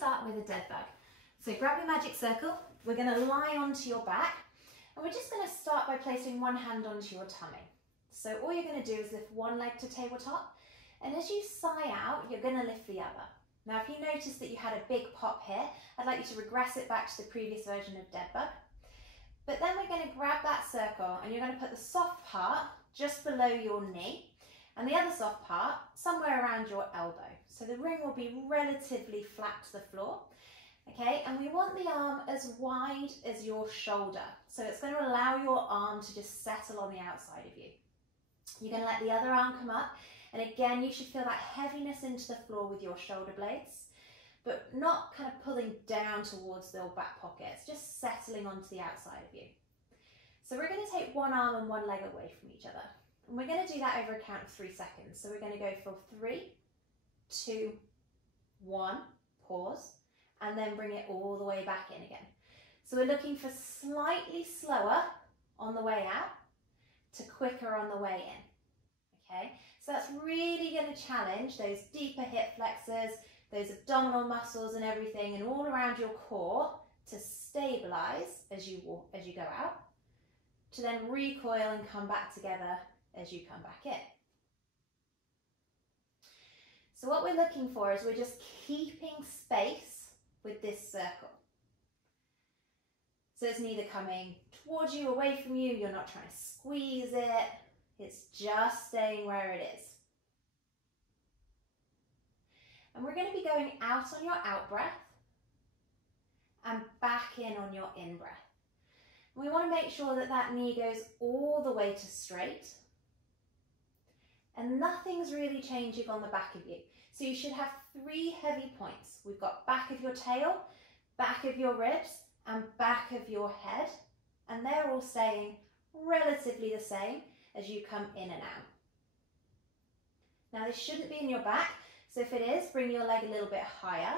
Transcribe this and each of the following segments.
start with a dead bug. So grab your magic circle, we're going to lie onto your back, and we're just going to start by placing one hand onto your tummy. So all you're going to do is lift one leg to tabletop, and as you sigh out, you're going to lift the other. Now if you notice that you had a big pop here, I'd like you to regress it back to the previous version of dead bug. But then we're going to grab that circle and you're going to put the soft part just below your knee and the other soft part somewhere around your elbow. So the ring will be relatively flat to the floor. Okay, and we want the arm as wide as your shoulder. So it's going to allow your arm to just settle on the outside of you. You're going to let the other arm come up, and again you should feel that heaviness into the floor with your shoulder blades, but not kind of pulling down towards the back pockets, just settling onto the outside of you. So we're going to take one arm and one leg away from each other. And we're going to do that over a count of 3 seconds. So we're going to go for 3, 2, 1, pause, and then bring it all the way back in again. So we're looking for slightly slower on the way out to quicker on the way in. Okay, so that's really going to challenge those deeper hip flexors, those abdominal muscles and everything, and all around your core to stabilize as you go out, to then recoil and come back together as you come back in. So what we're looking for is we're just keeping space with this circle. So it's neither coming towards you, away from you, you're not trying to squeeze it, it's just staying where it is. And we're going to be going out on your out breath and back in on your in breath. We want to make sure that that knee goes all the way to straight and nothing's really changing on the back of you. So you should have 3 heavy points. We've got back of your tail, back of your ribs and back of your head, and they're all staying relatively the same as you come in and out. Now this shouldn't be in your back, so if it is, bring your leg a little bit higher.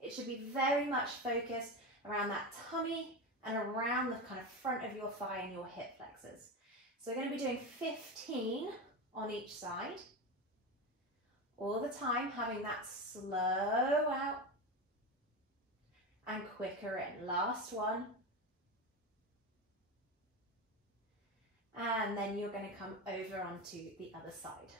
It should be very much focused around that tummy and around the kind of front of your thigh and your hip flexors. So we're going to be doing 15 on each side, all the time having that slow out and quicker in. Last one. And then you're going to come over onto the other side.